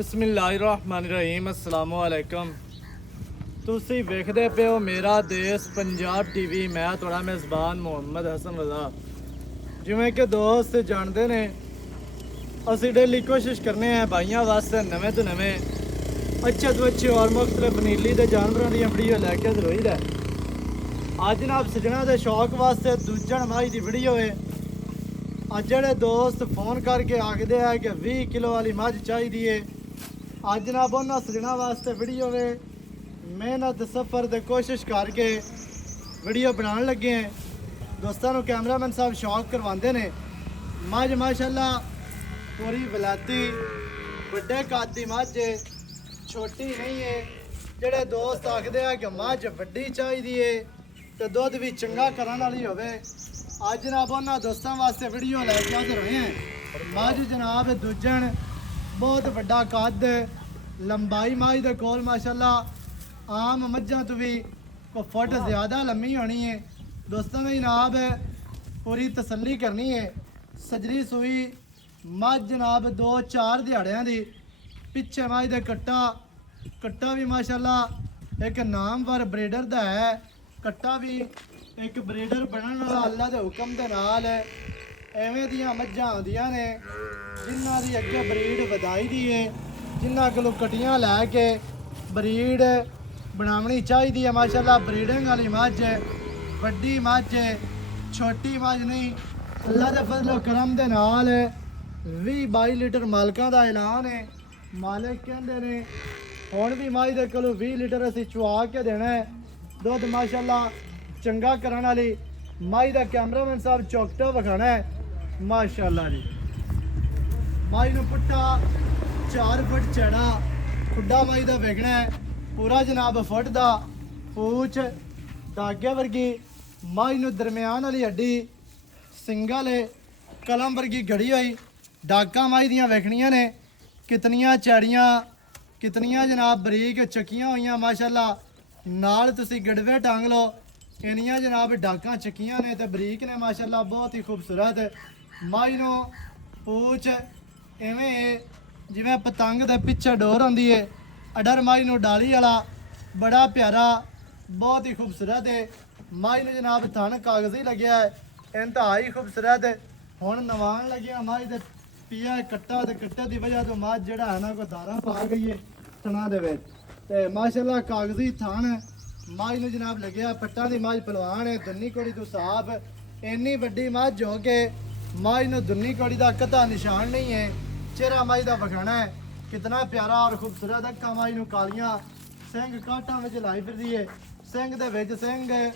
ਬਿਸਮਿਲ੍ਲਾਹਿਰਰਹਿਮਾਨਿਰਰਹੀਮ अस्सलामु अलैकुम। ਤੁਸੀਂ ਵੇਖਦੇ ਪਏ ਹੋ ਮੇਰਾ ਦੇਸ਼ ਪੰਜਾਬ ਟੀਵੀ। ਮੈਂ ਤੁਹਾਡਾ ਮੇਜ਼ਬਾਨ ਮੁਹੰਮਦ ਹਸਨ ਰਜ਼ਾ। ਜਿਵੇਂ ਕਿ ਦੋਸਤ ਜਾਣਦੇ ਨੇ, ਅਸੀਂ ਡੇਲੀ ਕੋਸ਼ਿਸ਼ ਕਰਨੇ ਆ ਭਾਈਆਂ ਵਾਸਤੇ ਨਵੇਂ ਤੋਂ ਨਵੇਂ ਅੱਛੇ ਤੋਂ ਅੱਛੇ ਔਰ ਮੁਖਤਲਿਫ ਨੀਲੀ ਦੇ ਜਾਨਵਰਾਂ ਦੀਆਂ ਵੀਡੀਓ ਲੈ ਕੇ ਜ਼ਰੂਰ ਹੈ। ਅੱਜ ਜਨਾਬ ਸੱਜਣਾ ਦੇ ਸ਼ੌਕ ਵਾਸਤੇ ਦੂਜਣ ਮਾਈ ਦੀ ਵੀਡੀਓ ਹੈ। ਅੱਜ ਜਿਹੜੇ ਦੋਸਤ ਫੋਨ ਕਰਕੇ ਆਖਦੇ ਆ ਕਿ 20 ਕਿਲੋ ਵਾਲੀ ਮੱਝ ਚਾਹੀਦੀ ਹੈ, ਅੱਜ ਜਨਾਬ ਉਹਨਾਂ ਸੱਜਣਾ ਵਾਸਤੇ ਵੀਡੀਓ ਵੇ। ਮਿਹਨਤ ਸਫਰ ਦੇ ਕੋਸ਼ਿਸ਼ ਕਰਕੇ ਵੀਡੀਓ ਬਣਾਉਣ ਲੱਗੇ ਆ। ਦੋਸਤਾਂ ਨੂੰ ਕੈਮਰਾਮੈਨ ਸਾਹਿਬ ਸ਼ੌਕ ਕਰਵਾਉਂਦੇ ਨੇ। ਮੱਝ ਮਾਸ਼ਾਅੱਲਾ ਪੂਰੀ ਵਲਾਤੀ ਵੱਡੇ ਕੱਦ ਦੀ ਮੱਝ ਹੈ, ਛੋਟੀ ਨਹੀਂ ਹੈ। ਜਿਹੜੇ ਦੋਸਤ ਆਖਦੇ ਆ ਕਿ ਮੱਝ ਵੱਡੀ ਚਾਹੀਦੀ ਹੈ ਤੇ ਦੁੱਧ ਵੀ ਚੰਗਾ ਕਰਨ ਵਾਲੀ ਹੋਵੇ, ਅੱਜ ਜਨਾਬ ਉਹਨਾਂ ਦੋਸਤਾਂ ਵਾਸਤੇ ਵੀਡੀਓ ਲੈ ਕੇ ਹਾਜ਼ਰ ਹੋਏ ਹਾਂ। ਮੱਝ ਜਨਾਬ ਦੂਜਣ ਬਹੁਤ ਵੱਡਾ ਕੱਦ, ਲੰਬਾਈ ਮੱਝ ਦੇ ਕੋਲ ਮਾਸ਼ਾਅੱਲਾ ਆਮ ਮੱਝਾਂ ਤੋਂ ਵੀ ਕੋਈ ਫੁੱਟ ਜ਼ਿਆਦਾ ਲੰਮੀ ਹੋਣੀ ਹੈ। ਦੋਸਤਾਂ ਨੇ ਜਨਾਬ ਪੂਰੀ ਤਸੱਲੀ ਕਰਨੀ ਹੈ। ਸਜਰੀ ਸੂਈ ਮੱਝ ਜਨਾਬ 2-4 ਦਿਹਾੜਿਆਂ ਦੀ। ਪਿੱਛੇ ਮੱਝ ਦੇ ਕੱਟਾ ਵੀ ਮਾਸ਼ਾਅੱਲਾ ਇੱਕ ਨਾਮਵਰ ਬਰੀਡਰ ਦਾ ਹੈ। ਕੱਟਾ ਵੀ ਇੱਕ ਬਰੀਡਰ ਬਣਨ ਵਾਲਾ ਅੱਲਾ ਦੇ ਹੁਕਮ ਦੇ ਨਾਲ ਹੈ। ਐਵੇਂ ਦੀਆਂ ਮੱਝਾਂ ਆਉਂਦੀਆਂ ਨੇ ਜਿਨ੍ਹਾਂ ਦੀ ਅੱਗੇ ਬਰੀਡ ਵਧਾਈ ਦੀ ਹੈ, ਜਿਨ੍ਹਾਂ ਕੋਲੋਂ ਕਟੀਆਂ ਲੈ ਕੇ ਬਰੀਡ ਬਣਾਉਣੀ ਚਾਹੀਦੀ ਹੈ। ਮਾਸ਼ਾਅੱਲਾ ਬਰੀਡਿੰਗ ਵਾਲੀ ਮੱਝ ਹੈ, ਵੱਡੀ ਮੱਝ ਹੈ, ਛੋਟੀ ਮੱਝ ਨਹੀਂ। ਅੱਲਾ ਦੇ ਫਜ਼ਲ ਕਰਮ ਦੇ ਨਾਲ 20-22 ਲੀਟਰ ਮਾਲਕਾਂ ਦਾ ਐਲਾਨ ਹੈ। ਮਾਲਕ ਕਹਿੰਦੇ ਨੇ ਹੁਣ ਵੀ ਮੱਝ ਦੇ ਕੋਲੋਂ 20 ਲੀਟਰ ਅਸੀਂ ਚੁਆ ਕੇ ਦੇਣਾ ਹੈ। ਦੁੱਧ ਮਾਸ਼ਾਅੱਲਾ ਚੰਗਾ ਕਰਨ ਵਾਲੀ ਮੱਝ ਦਾ ਕੈਮਰਾਮੈਨ ਸਾਹਿਬ ਚੌਕਟਾ ਵਿਖਾਣਾ ਹੈ। ਮਾਸ਼ਾਅੱਲਾ ਜੀ ਮੱਝ ਨੂੰ ਪੁੱਟਾ 4 ਫੁੱਟ ਚੜਾ ਖੁੱਡਾ ਮੱਝ ਦਾ ਵੇਖਣਾ ਹੈ, ਪੂਰਾ ਜਨਾਬ ਫੁੱਟ ਦਾ। ਪੂਛ ਦਾਗੇ ਵਰਗੀ ਮੱਝ ਨੂੰ ਦਰਮਿਆਨ ਵਾਲੀ ਹੱਡੀ, ਸਿੰਗਲ ਹੈ, ਕਲਮ ਵਰਗੀ ਘੜੀ ਹੋਈ। ਡਾਕਾਂ ਮੱਝ ਦੀਆਂ ਵੇਖਣੀਆਂ ਨੇ, ਕਿਤਨੀਆਂ ਚੈੜੀਆਂ, ਕਿਤਨੀਆਂ ਜਨਾਬ ਬਰੀਕ ਚੱਕੀਆਂ ਹੋਈਆਂ ਮਾਸ਼ਾਅੱਲਾ। ਨਾਲ ਤੁਸੀਂ ਗੜਵੇ ਟੰਗ ਲਓ, ਇੰਨੀਆਂ ਜਨਾਬ ਡਾਕਾਂ ਚੱਕੀਆਂ ਨੇ ਤੇ ਬਰੀਕ ਨੇ ਮਾਸ਼ਾਅੱਲਾ, ਬਹੁਤ ਹੀ ਖੂਬਸੂਰਤ। ਮੱਝ ਨੂੰ ਪੂਛ ਐਵੇਂ ਜਿਵੇਂ ਪਤੰਗ ਦੇ ਪਿੱਛੇ ਡੋਰ ਹੁੰਦੀ ਹੈ। ਅਡਰ ਮੱਝ ਨੂੰ ਡਾਲੀ ਵਾਲਾ ਬੜਾ ਪਿਆਰਾ, ਬਹੁਤ ਹੀ ਖੂਬਸੂਰਤ ਹੈ। ਮੱਝ ਨੂੰ ਜਨਾਬ ਥਣ ਕਾਗਜ਼ੀ ਲੱਗਿਆ ਹੈ, ਇੰਤਹਾਈ ਖੂਬਸੂਰਤ। ਹੁਣ ਨਵਾਉਣ ਲੱਗਿਆ ਮੱਝ ਦੇ ਪੀਆ ਕੱਟਾ ਤੇ ਕੱਟੇ ਦੀ ਵਜ੍ਹਾ ਤੋਂ ਮੱਝ ਜਿਹੜਾ ਹੈ ਨਾ ਕੋਈ ਦਾਰਾ ਪਾ ਗਈ ਹੈ ਥਣਾ ਦੇ ਵਿੱਚ ਤੇ ਮਾਸ਼ਾਅੱਲਾ ਕਾਗਜ਼ੀ ਥਣ। ਮੱਝ ਨੂੰ ਜਨਾਬ ਲੱਗਿਆ ਪੱਟਾਂ ਦੀ ਮੱਝ ਪਹਿਲਵਾਨ ਹੈ, ਦੁੰਨੀ ਕੋੜੀ ਤੋਂ ਸਾਫ। ਇੰਨੀ ਵੱਡੀ ਮੱਝ ਹੋ ਕੇ ਮੱਝ ਨੂੰ ਦੁੰਨੀ ਕੋੜੀ ਦਾ ਕਤਾ ਨਿਸ਼ਾਨ ਨਹੀਂ ਹੈ। ਚਿਹਰਾ ਮੱਝ ਦਾ ਵਿਖਾਣਾ ਹੈ ਕਿਤਨਾ ਪਿਆਰਾ ਔਰ ਖੂਬਸੂਰਤ। ਅੱਖਾਂ ਮੱਝ ਨੂੰ ਕਾਲੀਆਂ, ਸਿੰਘ ਕਾਟਾਂ ਵਿੱਚ ਲਾਈ ਫਿਰਦੀ ਹੈ। ਸਿੰਘ ਦੇ ਵਿੱਚ ਸਿੰਘ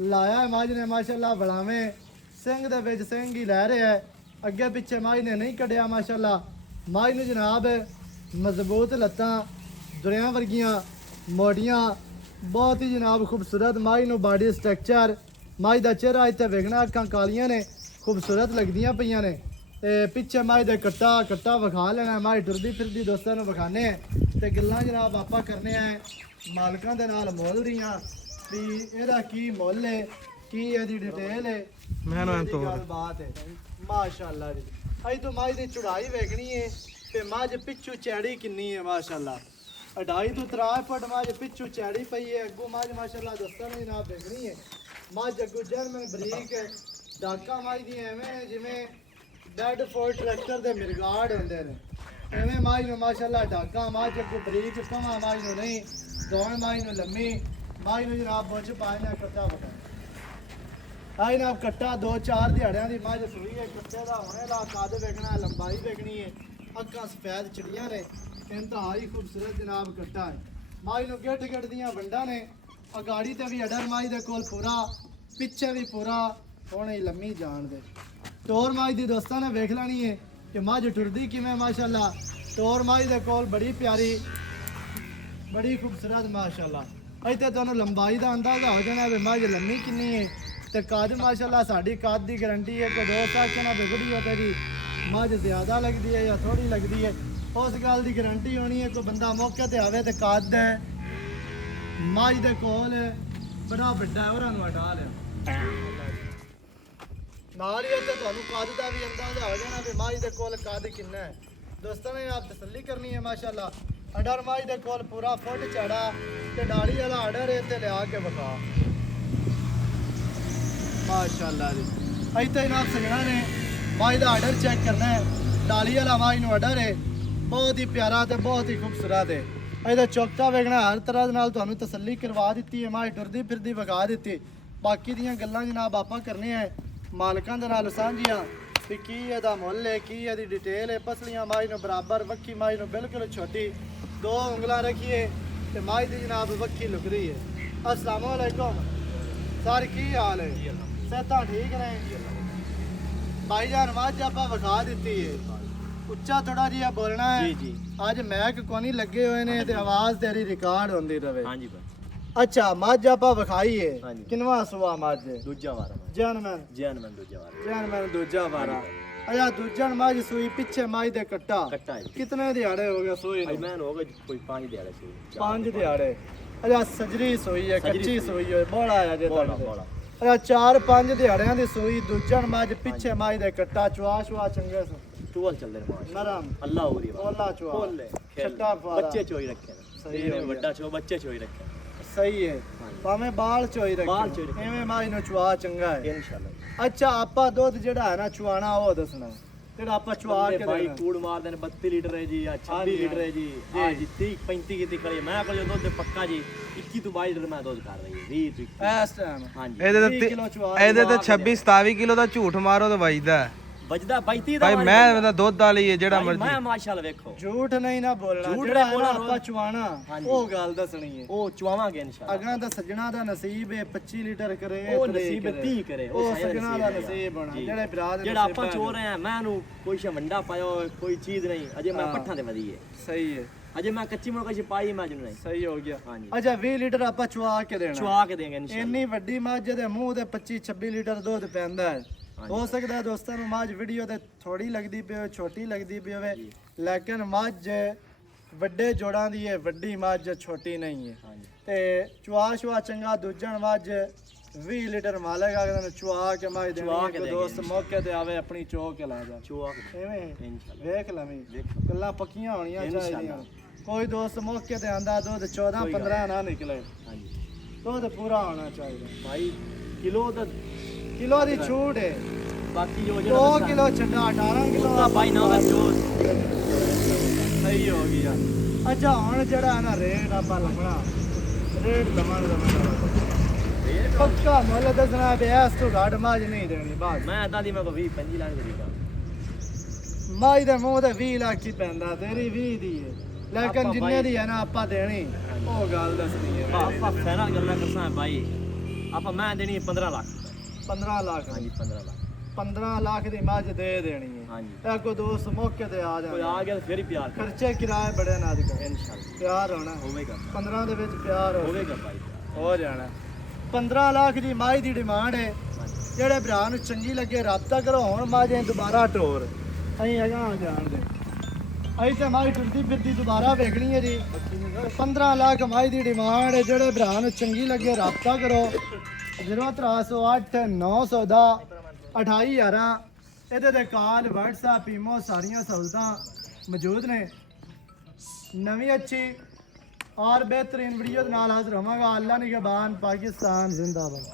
ਲਾਇਆ ਹੈ ਮੱਝ ਨੇ ਮਾਸ਼ਾਅੱਲਾ, ਬਲਾਵੇਂ ਸਿੰਘ ਦੇ ਵਿੱਚ ਸਿੰਘ ਹੀ ਲੈ ਰਿਹਾ ਹੈ। ਅੱਗੇ ਪਿੱਛੇ ਮੱਝ ਨੇ ਨਹੀਂ ਕੱਢਿਆ ਮਾਸ਼ਾਅੱਲਾ। ਮੱਝ ਨੂੰ ਜਨਾਬ ਮਜ਼ਬੂਤ ਲੱਤਾਂ, ਦੁਰਿਆਂ ਵਰਗੀਆਂ ਮੋਢੀਆਂ, ਬਹੁਤ ਹੀ ਜਨਾਬ ਖੂਬਸੂਰਤ ਮੱਝ ਨੂੰ ਬਾਡੀ ਸਟਰਕਚਰ। ਮੱਝ ਦਾ ਚਿਹਰਾ ਇੱਥੇ ਵੇਖਣਾ, ਅੱਖਾਂ ਕਾਲੀਆਂ ਨੇ, ਖੂਬਸੂਰਤ ਲੱਗਦੀਆਂ ਪਈਆਂ ਨੇ। ਤੇ ਪਿੱਛੇ ਮੱਝ ਦੇ ਕੱਟਾ ਵਿਖਾ ਲੈਣਾ। ਮੱਝ ਟੁਰਦੀ ਫਿਰਦੀ ਦੋਸਤਾਂ ਨੂੰ ਵਿਖਾਣੇ ਤੇ ਗੱਲਾਂ ਜਨਾਬ ਆਪਾਂ ਕਰਨੇ ਆ ਮਾਲਕਾਂ ਦੇ ਨਾਲ ਮੁੱਲ ਦੀਆਂ, ਵੀ ਇਹਦਾ ਕੀ ਮੁੱਲ ਹੈ, ਕੀ ਇਹਦੀ ਡਿਟੇਲ ਹੈ, ਗੱਲਬਾਤ ਹੈ। ਮਾਸ਼ਾਅੱਲਾ ਜੀ ਅੱਜ ਤੋਂ ਮੱਝ ਦੀ ਚੜਾਈ ਵੇਖਣੀ ਹੈ ਤੇ ਮੱਝ ਪਿੱਛੂ ਚੈੜੀ ਕਿੰਨੀ ਹੈ ਮਾਸ਼ਾਅੱਲਾ। 2.5 ਤੋਂ 3 ਫੁੱਟ ਮੱਝ ਪਿੱਛੂ ਚੈੜੀ ਪਈ ਹੈ। ਅੱਗੋਂ ਮੱਝ ਮਾਸ਼ਾਅੱਲਾ ਦੋਸਤਾਂ ਨੂੰ ਜਨਾਬ ਵੇਖਣੀ ਹੈ। ਮੱਝ ਅੱਗੋਂ ਜਰਮਨ ਬਰੀਕ ਹੈ, ਡਾਕਾਂ ਮੱਝ ਦੀਆਂ ਐਵੇਂ ਜਿਵੇਂ ਡੈਡ ਫੋਰ ਟਰੈਕਟਰ ਦੇ ਮਿਰਗਾੜ ਹੁੰਦੇ ਨੇ, ਐਵੇਂ ਮੱਝ ਨੂੰ ਮਾਸ਼ਾਅੱਲਾ ਡਾਕਾਂ। ਮੱਝ ਅੱਗੋਂ ਬਰੀਕ ਕਮਾ ਮੱਝ ਨੂੰ ਨਹੀਂ, ਦੌਣ ਮੱਝ ਨੂੰ ਲੰਮੀ। ਮੱਝ ਨੂੰ ਜਨਾਬ ਬੁੱਝ ਪਾਏ ਨਾ ਕੱਟਾ ਵਟਾ ਆਈ ਨਾ ਕੱਟਾ 2-4 ਦਿਹਾੜਿਆਂ ਦੀ ਮੱਝ ਸੂਈ ਹੈ। ਕੱਟੇ ਦਾ ਹੁਣੇ ਦਾ ਕੱਦ ਵੇਖਣਾ, ਲੰਬਾਈ ਵੇਖਣੀ ਹੈ। ਅੱਖਾਂ ਸਫੈਦ ਚਿੜੀਆਂ ਨੇ, ਇੰਤਹਾਈ ਖੂਬਸੂਰਤ ਜਨਾਬ ਕੱਟਾ ਹੈ। ਮੱਝ ਨੂੰ ਗਿੱਠ ਦੀਆਂ ਵੰਡਾਂ ਨੇ। ਅਗਾੜੀ ਤੇ ਵੀ ਅਡਰ ਮੱਝ ਦੇ ਕੋਲ ਪੂਰਾ, ਪਿੱਛੇ ਵੀ ਪੂਰਾ, ਹੁਣ ਹੀ ਲੰਮੀ ਜਾਣ ਦੇ। ਟੋਰ ਮੱਝ ਦੀ ਦੋਸਤਾਂ ਨੇ ਵੇਖ ਲੈਣੀ ਹੈ ਕਿ ਮੱਝ ਟੁਰਦੀ ਕਿਵੇਂ ਮਾਸ਼ਾਅੱਲਾ। ਟੋਰ ਮੱਝ ਦੇ ਕੋਲ ਬੜੀ ਪਿਆਰੀ, ਬੜੀ ਖੂਬਸੂਰਤ ਮਾਸ਼ਾਅੱਲਾ। ਇੱਥੇ ਤੁਹਾਨੂੰ ਲੰਬਾਈ ਦਾ ਅੰਦਾਜ਼ਾ ਹੋ ਜਾਣਾ ਵੀ ਮੱਝ ਲੰਮੀ ਕਿੰਨੀ ਹੈ ਤੇ ਕੱਦ ਮਾਸ਼ਾਅੱਲਾ। ਸਾਡੀ ਕੱਦ ਦੀ ਗਰੰਟੀ ਹੈ ਕਿ ਦੋਸਤ ਆਖਣਾ ਵਿਗੜੀ ਹੋਵੇ ਜੀ ਮੱਝ ਜ਼ਿਆਦਾ ਲੱਗਦੀ ਹੈ ਜਾਂ ਥੋੜੀ ਲੱਗਦੀ ਹੈ, ਉਸ ਗੱਲ ਦੀ ਗਰੰਟੀ ਹੋਣੀ ਹੈ। ਕੋਈ ਬੰਦਾ ਮੌਕੇ ਤੇ ਆਵੇ ਤੇ ਕੱਦ ਮੱਝ ਦੇ ਕੋਲ ਬੜਾ ਵੱਡਾ ਉਹਨਾਂ ਨੂੰ ਹਟਾ ਲਿਆ। ਨਾਲ ਹੀ ਇੱਥੇ ਤੁਹਾਨੂੰ ਕੱਦ ਦਾ ਵੀ ਅੰਦਾਜ਼ਾ ਹੋ ਜਾਣਾ ਵੀ ਮੱਝ ਦੇ ਕੋਲ ਕੱਦ ਕਿੰਨਾ ਹੈ। ਦੋਸਤਾਂ ਨੇ ਆਪ ਤਸੱਲੀ ਕਰਨੀ ਹੈ ਮਾਸ਼ਾਅੱਲਾ। ਅਡਰ ਮਾਈ ਦੇ ਕੋਲ ਪੂਰਾ ਫੁੱਟ ਚੜਾ ਤੇ ਡਾਲੀ ਵਾਲਾ ਆਰਡਰ ਇੱਥੇ ਲਿਆ ਕੇ ਵਿਖਾ ਮਾਸ਼ਾਅੱਲਾ ਜੀ। ਇੱਥੇ ਜਨਾਬ ਸਜਣਾ ਨੇ ਮਾਈ ਦਾ ਆਰਡਰ ਚੈੱਕ ਕਰਨਾ ਹੈ। ਡਾਲੀ ਵਾਲਾ ਮਾਈ ਨੂੰ ਆਰਡਰ ਹੈ, ਬਹੁਤ ਹੀ ਪਿਆਰਾ ਤੇ ਬਹੁਤ ਹੀ ਖੂਬਸੂਰਤ ਹੈ। ਇਹਦਾ ਚੌਕਤਾ ਵੇਖਣਾ ਹਰ ਤਰ੍ਹਾਂ ਦੇ ਨਾਲ ਤੁਹਾਨੂੰ ਤਸੱਲੀ ਕਰਵਾ ਦਿੱਤੀ ਹੈ। ਮਾਈ ਡਰਦੀ ਫਿਰਦੀ ਵਿਖਾ ਦਿੱਤੀ। ਬਾਕੀ ਦੀਆਂ ਗੱਲਾਂ ਜਨਾਬ ਆਪਾਂ ਕਰਨੀਆਂ ਹੈ ਮਾਲਕਾਂ ਦੇ ਨਾਲ ਸਾਂਝੀਆਂ ਕਿ ਕੀ ਇਹਦਾ ਮੁੱਲ ਹੈ, ਕੀ ਇਹਦੀ ਡਿਟੇਲ ਹੈ। ਪਸਲੀਆਂ ਮਾਈ ਨੂੰ ਬਰਾਬਰ, ਵੱਖੀ ਮਾਈ ਨੂੰ ਬਿਲਕੁਲ ਛੋਟੀ, 2 ਉਂਗਲਾਂ ਰੱਖੀਏ ਤੇ ਮਾਈ ਦੀ ਜਨਾਬ ਵੱਖੀ ਲੁਕ ਰਹੀ ਹੈ। अस्सलाम वालेकुम सर, की हाल है? सेहत ठीक ने? भाईजान मझ ਆਪਾਂ ਵਿਖਾ ਦਿੱਤੀ ਹੈ। ਉੱਚਾ ਥੋੜਾ ਜਿਹਾ ਬੋਲਣਾ ਹੈ ਜੀ ਜੀ। ਅੱਜ ਮੈਕ ਕੋਨੀ ਲੱਗੇ ਹੋਏ ਨੇ ਤੇ ਆਵਾਜ਼ ਤੇਰੀ ਰਿਕਾਰਡ ਹੁੰਦੀ ਰਵੇ। ਹਾਂਜੀ ਬਸ। ਅੱਛਾ ਮੱਝ ਆਪਾਂ ਵਿਖਾਈ ਹੈ, ਹਾਂਜੀ। ਕਿੰਨਵਾ ਸੁਆ ਮੱਝ? ਦੂਜਾ ਵਾਰਾ ਜਨਮਨ ਦੂਜਾ ਵਾਰਾ। ਜਨਮਨ ਦੂਜਾ ਵਾਰਾ। ਅੱਛਾ ਦੂਜਾ ਮੱਝ ਸੂਈ ਪਿੱਛੇ ਮੱਝ ਦੇ ਕੱਟਾ ਕੱਟਾ ਹੈ। ਕਿਤਨੇ ਦਿਹਾੜੇ ਹੋ ਗਏ ਸੂਈ ਭਾਈ ਨੂੰ? ਮੈਂ ਹੋ ਗਏ ਕੋਈ 5 ਦਿਹਾੜੇ ਸੀ। 5 ਦਿਹਾੜੇ। ਅੱਛਾ ਸਜਰੀ ਸੂਈ ਹੈ, ਸਜਰੀ ਕੱਚੀ ਸੂਈ। ਸੂਈ ਹੈ, ਬੋਲਾ ਆ ਜੇ ਬੋਲਾ ਤੁਹਾਡੇ। ਬੋਲਾ। ਅੱਛਾ 4-5 ਦਿਹਾੜਿਆਂ ਦੀ ਸੂਈ, ਦੂਜਾ ਮੱਝ ਪਿੱਛੇ ਮੱਝ ਦੇ ਕੱਟਾ, ਚੁਆ ਚੁਆ ਚੰਗੇ ਸੋ ਟੂਲ ਚੱਲਦੇ ਨੇ ਮਾਸ਼ ਨਰਮ ਅੱਲਾ ਹੋਰੀ ਬੋਲਾ ਚੁਆ ਬੋਲੇ ਛੱਟਾ ਫਾਰਾ। ਬੱਚੇ ਚੋਈ ਰੱਖੇ ਨੇ। ਸਹੀ ਇਹਨੇ ਹੋ ਗਿਆ। ਵੱਡਾ ਚੋ ਬੱਚੇ ਚੋਈ ਰੱਖੇ ਸਹੀ ਹੈ, ਹਾਂਜੀ। ਭਾਵੇਂ ਬਾਲ ਚੋਈ ਬਾਲ ਰੱਖੇ ਚੋਈ ਰੱਖੇ। ਐਵੇਂ ਮੱਝ ਨੂੰ ਚੁਆ ਚੰਗਾ ਹੈ। ਇਨਸ਼ਾਅੱਲਾ। ਅੱਛਾ ਆਪਾਂ ਦੁੱਧ ਜਿਹੜਾ ਹੈ ਨਾ ਚੁਆਣਾ ਉਹ ਦੱਸਣਾ ਜਿਹੜਾ ਆਪਾਂ ਚੁਆ ਕੇ ਭਾਈ ਦੇਣਾ। ਕੂੜ ਮਾਰਦੇ ਨੇ 32 ਲੀਟਰ ਹੈ ਜੀ, ਆ 26 ਹਾਂਜੀ, ਲੀਟਰ ਹੈ ਜੀ, ਜੀ। ਆ ਜੀ 30 35 ਕੀਤੀ ਖੜੀ ਹੈ। ਮੈਂ ਕੋਲ ਦੁੱਧ ਪੱਕਾ ਜੀ 21 ਤੋਂ 22 ਲੀਟਰ ਮੈਂ ਦੁੱਧ ਕਰ ਰਹੀ ਹੈ 20 ਤੋਂ 21। ਇਸ ਟਾਈਮ ਹਾਂਜੀ ਇਹਦੇ 20 ਤੇ ਕਿਲੋ ਚੁਆ ਇਹਦੇ ਤੇ ਚੁਆ ਕੇ 26 27 ਕਿਲੋ ਦਾ ਝੂਠ ਮਾਰੋ ਤਾਂ ਵੱਜਦਾ। ਵੱਜਦਾ 32 ਦਾ ਭਾਈ ਵਾਰੀ ਮੈਂ ਵੱਜਦਾ। ਦਾ ਦੁੱਧ ਵਾਲੀ ਹੈ ਜਿਹੜਾ ਭਾਈ ਮਰਜ਼ੀ। ਮੈਂ ਮਾਸ਼ਾਅੱਲਾ ਵੇਖੋ ਝੂਠ ਨਹੀਂ ਨਾ ਬੋਲਣਾ, ਝੂਠ ਜਿਹੜਾ ਨਹੀਂ ਹੈ ਨਾ ਬੋਲਣਾ। ਆਪਾਂ ਚੁਆਣਾ ਹਾਂਜੀ। ਉਹ ਗੱਲ ਦੱਸਣੀ ਹੈ। ਉਹ ਚੁਆਵਾਂਗੇ ਇਨਸ਼ਾਅੱਲਾ। ਅਗਾਂ ਦਾ ਸੱਜਣਾ ਦਾ ਨਸੀਬ ਹੈ 25 ਲੀਟਰ ਕਰੇ ਉਹ ਤਰੇ ਨਸੀਬ ਕਰੇ। 30 ਕਰੇ ਉਹ ਸਾਡਾ ਸੱਜਣਾ ਦਾ ਹੈ। ਨਸੀਬ ਹੋਣਾ ਜੀ। ਜਿਹੜੇ ਭਰਾ ਦੇ ਜਿਹੜਾ ਨਸੀਬ ਆਪਾਂ ਹੈ। ਚੋ ਰਹੇ ਆ ਮੈਂ ਨੂੰ ਕੋਈ ਸ਼ਵੰਡਾ ਪਾਇਆ ਹੋਇਆ, ਕੋਈ ਚੀਜ਼ ਨਹੀਂ ਅਜੇ ਮੈਂ ਹਾਂ। ਪੱਠਾਂ ਤੇ ਵਧੀ ਹੈ। ਸਹੀ ਹੈ, ਅਜੇ ਮੈਂ ਕੱਚੀ ਮੁਰਗਾ ਚ ਪਾਈ ਮੈਂ ਜਨੂੰ ਨਹੀਂ ਸਹੀ ਹੋ ਗਿਆ। ਹਾਂਜੀ। ਅੱਛਾ 20 ਲੀਟਰ ਆਪਾਂ ਚੁਆ ਕੇ ਦੇਣਾ। ਚੁਆ ਕੇ ਦੇਂਗੇ ਇਨਸ਼ਾਅੱਲਾ। ਇੰਨੀ ਵੱਡੀ ਮੱਝ ਦੇ ਮੂੰਹ ਤੇ 25-26 ਲੀਟਰ ਦੁੱਧ ਪੈਂਦਾ ਹੈ। ਹਾਂਜੀ। ਹੋ ਸਕਦਾ ਹੈ ਦੋਸਤਾਂ ਨੂੰ ਮੱਝ ਵੀਡੀਓ ਤੇ ਥੋੜੀ ਲੱਗਦੀ ਪਈ ਹੋਵੇ, ਛੋਟੀ ਲੱਗਦੀ ਪਈ ਹੋਵੇ, ਲੇਕਿਨ ਮੱਝ ਵੱਡੇ ਜੋੜਾਂ ਦੀ ਹੈ, ਵੱਡੀ ਮੱਝ ਛੋਟੀ ਨਹੀਂ ਹੈ। ਹਾਂਜੀ। ਤੇ ਚੁਆ ਸ਼ੁਆ ਚੰਗਾ ਦੂਜਣ ਮੱਝ 20 ਲੀਟਰ ਮਾਲਕ ਆਖਦਾ ਨੇ ਚੁਆ ਕੇ ਮੱਝ ਦੇਣੀ ਚੁਆ ਹੈ। ਕੇ ਕੋਈ ਦੇਣੀ ਦੋਸਤ ਹੈ। ਮੌਕੇ ਤੇ ਆਵੇ ਆਪਣੀ ਚੋ ਕੇ ਲਾ ਜਾ ਚੁਆ ਕੇ ਐਵੇਂ ਇਨਸ਼ਾਅੱਲਾ। ਵੇਖ ਲਵੀਂ ਵੇਖੋ। ਗੱਲਾਂ ਪੱਕੀਆਂ ਹੋਣੀਆਂ ਇਨਸ਼ਾਅੱਲਾ। ਚਾਹੀਦੀਆਂ। ਕੋਈ ਦੋਸਤ ਮੌਕੇ ਤੇ ਆਂਦਾ ਦੁੱਧ 14-15 ਨਾ ਨਿਕਲੇ, ਹਾਂਜੀ ਦੁੱਧ ਪੂਰਾ ਹੋਣਾ ਚਾਹੀਦਾ। ਭਾਈ ਕਿਲੋ ਦਾ ਕਿਲੋ ਦੀ ਛੂਟ ਹੈ, ਬਾਕੀ ਜੋ 2 ਕਿਲੋ ਛੱਡਾ 18 ਕਿਲੋ ਦਾ ਭਾਈ ਨਾ ਦਾ ਜੋ ਸਹੀ ਹੋ ਗਿਆ। ਅੱਛਾ ਹੁਣ ਜਿਹੜਾ ਨਾ ਰੇਟ ਆਪਾਂ ਲੰਘਣਾ, ਰੇਟ ਲਵਾਂ ਪੱਕਾ ਮੁੱਲ ਦੱਸਣਾ ਵੀ ਇਸ ਤੋਂ ਘੱਟ ਮੱਝ ਨਹੀਂ ਦੇਣੀ ਬਸ। ਮੈਂ ਦਾਦੀ ਮੈਂ ਕੋ 20 25 ਲੱਖ ਦੇ ਦਿੱਤਾ। ਮੱਝ ਦੇ ਮੂੰਹ ਤੇ 20 ਲੱਖ ਹੀ ਪੈਂਦਾ, ਤੇਰੀ 20 ਦੀ ਹੈ, ਲੇਕਿਨ ਆਪਾਂ ਜਿੰਨੇ ਬਾਈ- ਦੀ ਹੈ ਨਾ ਆਪਾਂ ਦੇਣੀ ਉਹ ਗੱਲ ਦੱਸਣੀ ਹੈ। ਆਪਾਂ ਫੈਨਲ ਗੱਲਾਂ ਕਰਸਾਂ ਭਾਈ ਆਪਾਂ ਮੈਂ ਦੇਣੀ 15 ਲੱਖ। 15 ਲੱਖ ਹਾਂਜੀ 15 ਲੱਖ 15 ਲੱਖ ਦੀ ਮੱਝ ਦੇ ਦੇਣੀ ਹੈ। ਹਾਂਜੀ। ਇਹ ਕੋਈ ਦੋਸਤ ਮੌਕੇ ਤੇ ਆ ਕੋਈ ਜਾਣਾ, ਆ ਗਿਆ ਤਾਂ ਫਿਰ ਹੀ ਪਿਆਰ ਕਰ ਖਰਚੇ ਕਿਰਾਏ ਬੜੇ ਨਾ ਅੱਜ ਕੱਲ੍ਹ, ਇਨਸ਼ਾਅੱਲਾ ਪਿਆਰ ਹੋਣਾ ਹੋਵੇਗਾ 15 ਦੇ ਵਿੱਚ ਪਿਆਰ ਹੋਵੇਗਾ ਭਾਈ ਹੋ ਜਾਣਾ। 15 ਲੱਖ ਦੀ ਮੱਝ ਦੀ ਡਿਮਾਂਡ ਹੈ। ਹਾਂਜੀ। ਜਿਹੜੇ ਭਰਾ ਨੂੰ ਚੰਗੀ ਲੱਗੇ ਰਾਬਤਾ ਕਰੋ। ਹੁਣ ਮਾਝੇ ਦੁਬਾਰਾ ਟੋਰ ਅਸੀਂ ਅਗਾਂਹ ਜਾਣ ਦੇ ਅਸੀਂ ਤੇ ਮਾਈ ਟੁਰਦੀ ਫਿਰਦੀ ਦੁਬਾਰਾ ਵੇਖਣੀ ਹੈ ਜੀ। 15 ਲੱਖ ਮਾਈ ਦੀ ਡਿਮਾਂਡ ਹੈ। ਜਿਹੜੇ ਭਰਾ ਨੂੰ ਚੰਗੀ ਲੱਗੇ ਰਾਬਤਾ ਕਰੋ 0308 910 2811। ਇਹਦੇ ਤੇ ਕਾਲ WhatsApp ਈਮੋ ਸਾਰੀਆਂ ਸਹੂਲਤਾਂ ਮੌਜੂਦ ਨੇ। ਨਵੀਂ ਅੱਛੀ और बेहतरीन वीडियो के नाल हाजिर होवांगा। अल्लाह निगहबान, पाकिस्तान जिंदाबाद।